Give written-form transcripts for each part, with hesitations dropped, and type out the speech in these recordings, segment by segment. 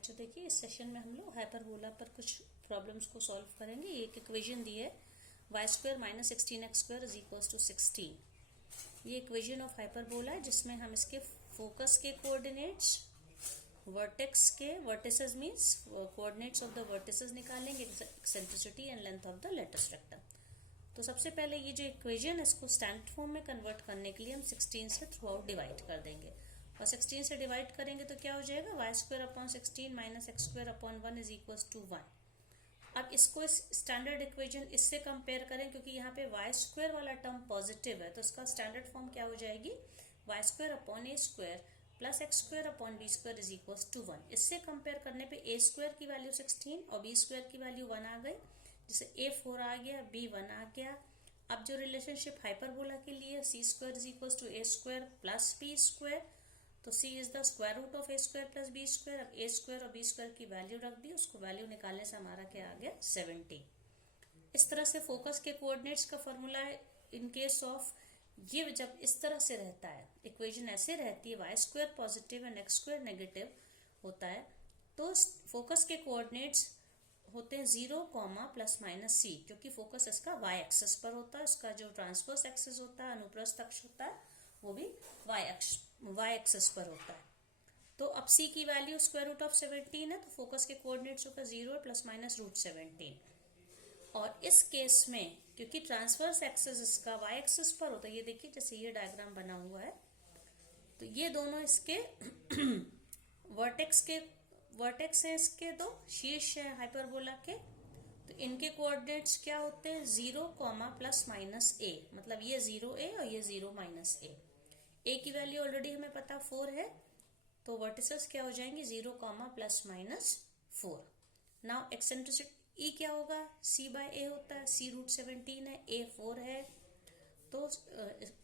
बच्चों देखिए इस सेशन में हम लोग हाइपरबोला पर कुछ प्रॉब्लम्स को सॉल्व करेंगे। एक इक्वेशन दी है y square minus 16x² is equals to 16। ये इक्वेशन ऑफ हाइपरबोला है जिसमें हम इसके फोकस के कोऑर्डिनेट्स, वर्टेक्स के vertices means coordinates of the vertices निकालेंगे, eccentricity and length of the latus rectum. तो सबसे पहले ये जो इक्वेशन है इसको स्टैंडर्ड फॉर्म में कन्वर्ट करने के लिए हम 16 से थ्रू आउट डिवाइड कर देंगे और 16 से डिवाइड करेंगे तो क्या हो जाएगा y square upon 16 minus x square upon 1 is equal to 1। अब इसको इस स्टैंडर्ड इक्वेशन इससे कंपेयर करें क्योंकि यहाँ पे वाई स्क्वायर वाला टर्म पॉजिटिव है तो इसका स्टैंडर्ड फॉर्म क्या हो जाएगी y square upon a square plus x square upon b square is equal to 1। इससे कंपेयर करने पे ए स्क्वायर की वैल्यू 16 और बी स्क्वायर की वैल्यू 1 आ गई, जिसे ए 4 आ गया, बी 1 आ गया। अब जो रिलेशनशिप हाइपरबोला के लिए C square is equal to A square plus B square, तो c is the square root of A square plus B square. अब ए स्क्वायर और बी स्क्वायर की वैल्यू रख दी, उसको वैल्यू निकालने से हमारा क्या आ गया 70। इस तरह से फोकस के कोऑर्डिनेट्स का फॉर्मूला है इन केस ऑफ ये जब इस तरह से रहता है, इक्वेशन ऐसे रहती है y square positive and x square negative होता है, तो फोकस के कोऑर्डिनेट्स होते हैं 0, प्लस माइनस सी, क्योंकि फोकस इसका वाई एक्सिस पर होता है। इसका जो ट्रांसवर्स एक्सिस होता है, अनुप्रस्थ अक्ष होता है, वो भी वाई एक्सिस पर होता है। तो अब सी की वैल्यू स्क्वायर रूट ऑफ 17 है, तो फोकस के कोऑर्डिनेट्स होगा 0 प्लस माइनस रूट 17। और इस केस में क्योंकि ट्रांसवर्स एक्सिस इसका वाई एक्सिस पर होता है, ये देखिए जैसे ये डायग्राम बना हुआ है, तो ये दोनों इसके वर्टेक्स हैं, इसके दो शीर्ष है हाइपरबोला के, तो इनके कोऑर्डिनेट्स क्या होते हैं 0, प्लस माइनस ए, मतलब ये 0a और ये 0 माइनस ए की वैल्यू ऑलरेडी हमें पता 4 है, तो वर्टिसेस क्या हो जाएंगे 0, प्लस माइनस 4। नाउ एक्सेंट्रिसिटी ई क्या होगा c बाय ए होता है, c रूट 17 है, a 4 है, तो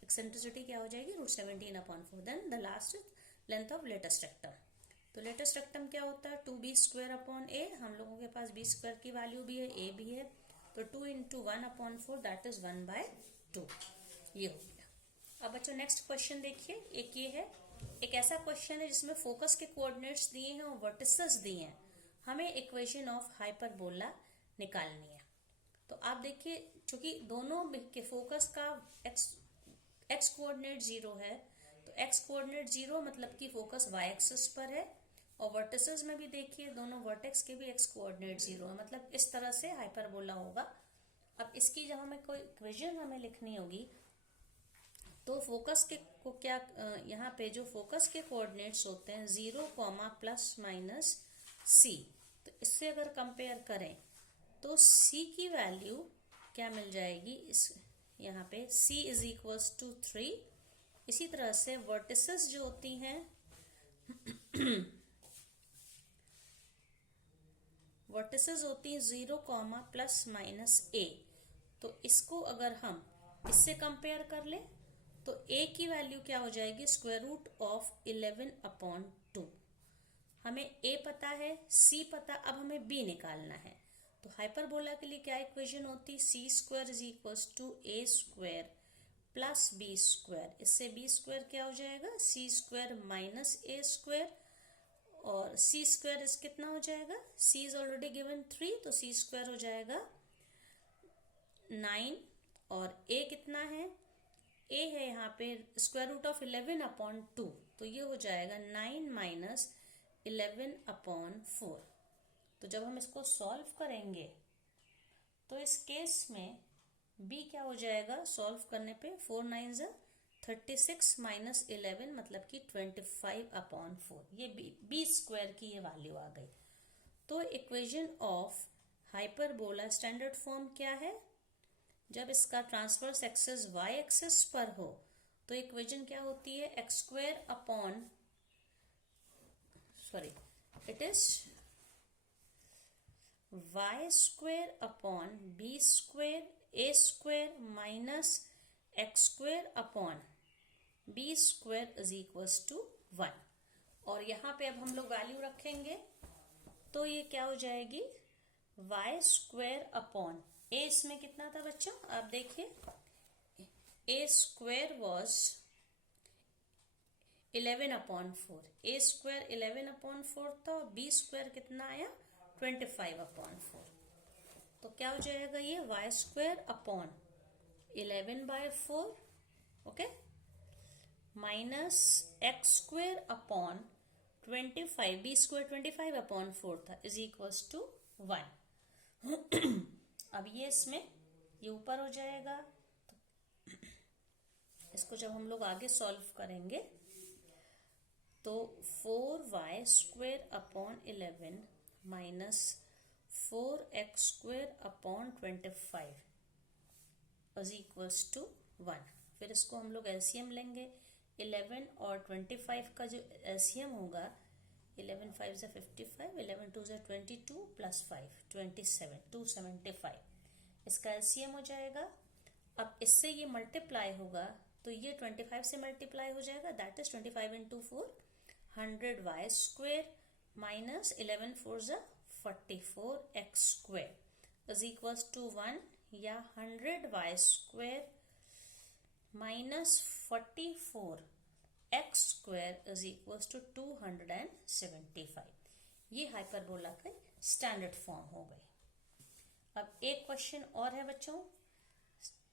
एक्सेंट्रिसिटी क्या हो जाएगी root 17 upon 4। Then the last length of latus rectum, तो लेटेस्ट रेक्टम क्या होता है 2b स्क्वायर अपॉन ए, हम लोगों के पास b स्क्वायर की वैल्यू भी है, a भी है, तो 2 इंटू 1 अपॉन 4 दैट इज 1/2। ये हो गया। अब बच्चों नेक्स्ट क्वेश्चन देखिए, एक ये है, एक ऐसा क्वेश्चन है जिसमें फोकस के कोऑर्डिनेट्स दिए हैं और वर्टिसेस दिए हैं, हमें इक्वेशन ऑफ हाइपरबोला निकालनी है। तो आप देखिए चूंकि दोनों के फोकस का एक्स कोऑर्डिनेट 0 है, तो एक्स कोऑर्डिनेट 0 मतलब कि फोकस वाई एक्सिस पर है, और वर्टिसेस में भी देखिए दोनों वर्टेक्स के भी एक्स कोऑर्डिनेट 0 है, मतलब इस तरह से हाइपरबोला होगा। अब इसकी जब हमें कोई इक्वेशन हमें लिखनी होगी तो फोकस के को क्या यहाँ पे जो फोकस के कोऑर्डिनेट्स होते हैं 0, प्लस माइनस सी, तो इससे अगर कंपेयर करें तो c की वैल्यू क्या मिल जाएगी, इस यहाँ पे c इज इक्वल्स टू 3। इसी तरह से वर्टिसेस जो होती हैं वर्टिसेस होती हैं 0, प्लस माइनस a, तो इसको अगर हम इससे कंपेयर कर लें तो a की वैल्यू क्या हो जाएगी स्क्वायर रूट ऑफ 11 अपॉन 2। हमें a पता है, c पता, अब हमें b निकालना है। तो हाइपरबोला के लिए क्या इक्वेशन होती, C square is equals to A square plus B square. इससे बी स्क्वायर क्या हो जाएगा C square minus A square, और सी स्क्वायर इस कितना हो जाएगा, सी इज ऑलरेडी गिवन 3, तो सी स्क्वायर हो जाएगा 9, और ए कितना है, ए है यहाँ पे स्क्वायर रूट ऑफ 11 अपॉन 2, तो ये हो जाएगा 9 माइनस 11 अपॉन 4। तो जब हम इसको सॉल्व करेंगे तो इस केस में b क्या हो जाएगा, सॉल्व करने पे 4 9 36 माइनस 11 मतलब कि 25 अपॉन 4, ये b स्क्वायर की ये वैल्यू आ गई। तो equation of hyperbola standard form क्या है, जब इसका ट्रांसवर्स एक्सिस y एक्सिस पर हो तो इक्वेशन क्या होती है x square upon it is y square upon b square a square minus x square upon b square is equals to 1। और यहाँ पे अब हम लोग वैल्यू रखेंगे तो ये क्या हो जाएगी y स्क्वायर अपॉन ए, इसमें कितना था बच्चों आप देखिए, ए स्क्वायर वॉज 11/4, ए स्क्वायर 11/4 था, बी स्क्वायर कितना आया 25/4। तो क्या हो जाएगा ये y square upon 11/4, okay, minus x square upon 25, b square 25/4 था, इज इक्वल्स टू 1। अब ये इसमें ये ऊपर हो जाएगा, तो इसको जब हम लोग आगे सॉल्व करेंगे तो 4y square upon 11 minus 4x square upon 25 is equals to 1। फिर इसको हम लोग एलसीएम लेंगे, 11 और 25 का जो एलसीएम होगा 11 5 से 55, 11 2 से 22 प्लस 5 27, 275, इसका एलसीएम हो जाएगा। अब इससे ये मल्टीप्लाई होगा तो ये 25 से मल्टीप्लाई हो जाएगा, that is 25 into 4 100y square minus 11 4 जा 44x square is equals to 1, या 100y square minus 44x square is equals to 275। ये हाइपरबोला का स्टैंडर्ड फॉर्म हो गई। अब एक क्वेश्चन और है बच्चों,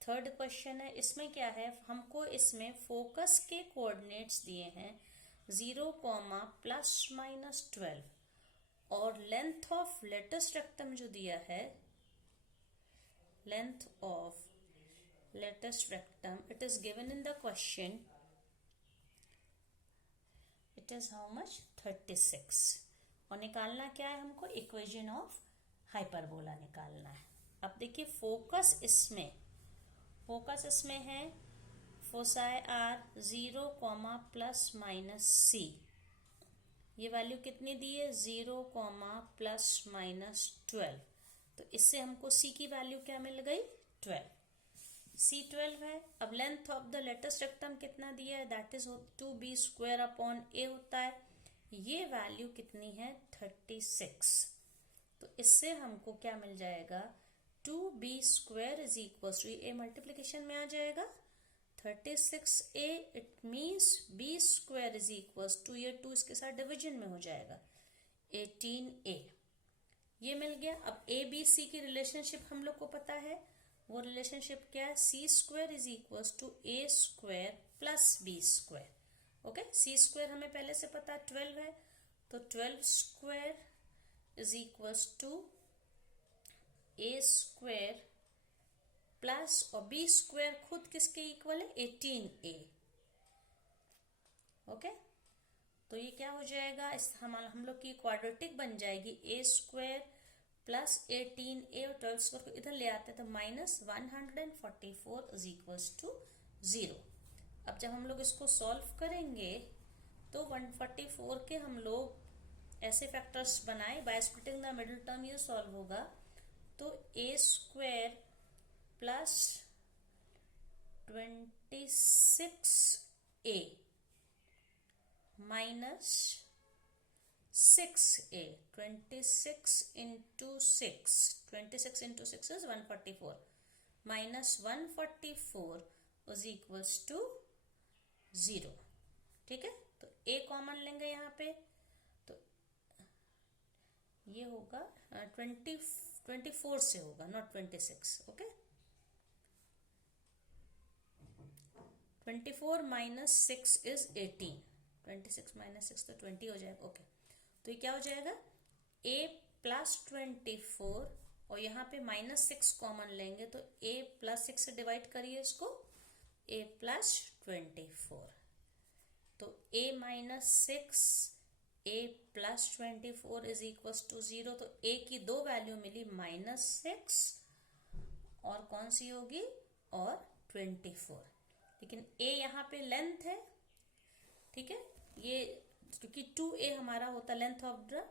थर्ड क्वेश्चन है। इसमें क्या है, हमको इसमें फोकस के कोऑर्डिनेट्स दिए हैं 0, ±12 और लेंथ ऑफ लेटेस्ट रेक्टम जो दिया है, length of latus rectum it is given in the question, it is how much 36, और निकालना क्या है हमको, इक्वेशन ऑफ हाइपरबोला निकालना है। अब देखिए फोकस इसमें है फोसाई आर 0, ±c, ये वैल्यू कितनी दी है 0, ±12, तो इससे हमको c की वैल्यू क्या मिल गई 12, c 12 है। अब length of the latus rectum कितना दिया है, that is 2b square upon a होता है, ये वैल्यू कितनी है 36, तो इससे हमको क्या मिल जाएगा 2b square is equal to, a multiplication में आ जाएगा 36a, it means b square is equal to, ये 2 इसके साथ डिवीजन में हो जाएगा 18a, ये मिल गया। अब a b c की रिलेशनशिप हम लोग को पता है, वो रिलेशनशिप क्या है, c square is equal to a square plus b square, okay. c square हमें पहले से पता 12 है, तो 12 square is equal to a square plus, और b स्क्वायर खुद किसके इक्वल है 18a, ओके। तो ये क्या हो जाएगा, इस हम लोग की क्वाड्रेटिक बन जाएगी a स्क्वायर प्लस 18a, और 12 स्क्वायर को इधर ले आते हैं तो माइनस 144 इज इक्वल टू 0। अब जब हम लोग इसको सॉल्व करेंगे तो 144 के हम लोग ऐसे फैक्टर्स बनाए, by splitting the middle term ये सॉल्व होगा, तो a square plus 26a minus 6a, 26 into 6, 26 into 6 is 144, minus 144 is equals to 0, ठीक है। तो a कॉमन लेंगे यहाँ पे, तो ये होगा 24 से होगा, not 26, okay. 24 minus 6 is 18, 26 minus 6 तो 20 हो जाएगा, ओके। तो ये क्या हो जाएगा a प्लस 24, और यहाँ पे माइनस 6 कॉमन लेंगे तो a प्लस 6 से डिवाइड करिए इसको, a प्लस 24, तो a minus 6 a plus 24 is equal to 0, तो a की दो वैल्यू मिली -6 और कौन सी होगी, और 24, लेकिन a यहाँ पे लेंथ है, ठीक है, ये क्योंकि 2a हमारा होता length of the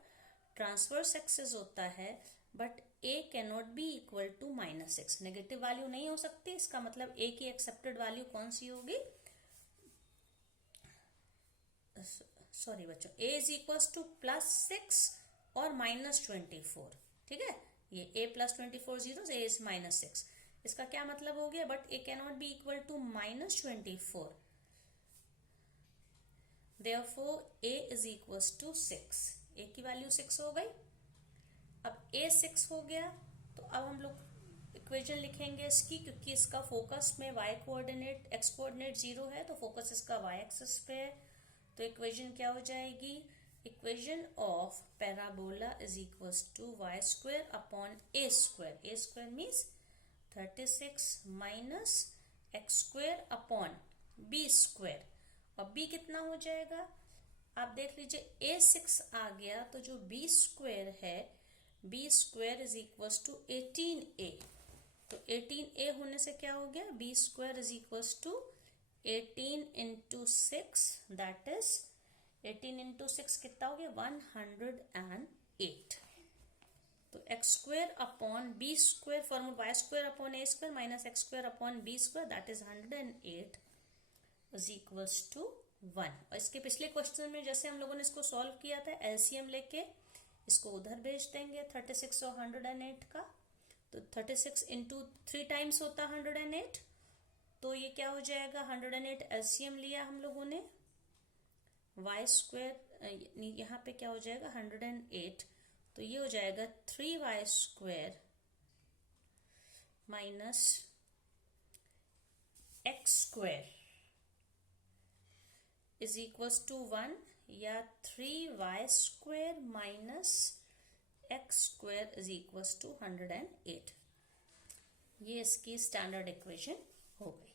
transverse axis होता है, but a can not be equal to -6, negative value नहीं हो सकती, इसका मतलब a की एक्सेप्टेड वैल्यू कौन सी होगी, सॉरी बच्चों, a इज इक्वल टू +6 और -24, ठीक है, ये a plus 24 zero, a is -6, इसका क्या मतलब हो गया, but a can not be equal to -24, therefore a is equals to 6, a की वैल्यू 6 हो गई। अब a 6 हो गया तो अब हम लोग इक्वेशन लिखेंगे इसकी, क्योंकि इसका फोकस में y कोऑर्डिनेट x कोऑर्डिनेट 0 है तो फोकस इसका y एक्सिस पे है। तो इक्वेशन क्या हो जाएगी, equation of parabola is equals to y square upon a square, a square means 36 minus x square upon b square. और b कितना हो जाएगा, आप देख लीजिए a6 आ गया तो जो b स्क्वायर है, b square is equals to 18a। तो 18a होने से क्या हो गया, b square is equals to 18 into 6, that is 18 into 6 कितना हो गया, 108। तो x square upon b square formula y square upon a square minus x square upon b square, that is 108 is equals to 1। और इसके पिछले question में जैसे हम लोगों ने इसको सॉल्व किया था, एलसीएम लेके इसको उधर भेज देंगे 36 और 108 का। तो 36 इंटू 3 टाइम्स होता 108, तो ये क्या हो जाएगा, 108 एलसीएम लिया हम लोगों ने, वाई स्क्वायर यहाँ पे क्या हो जाएगा 108, तो ये हो जाएगा 3y square minus x square is equals to 1, या 3y square minus x square is equals to 108। ये इसकी स्टैंडर्ड इक्वेशन हो गई।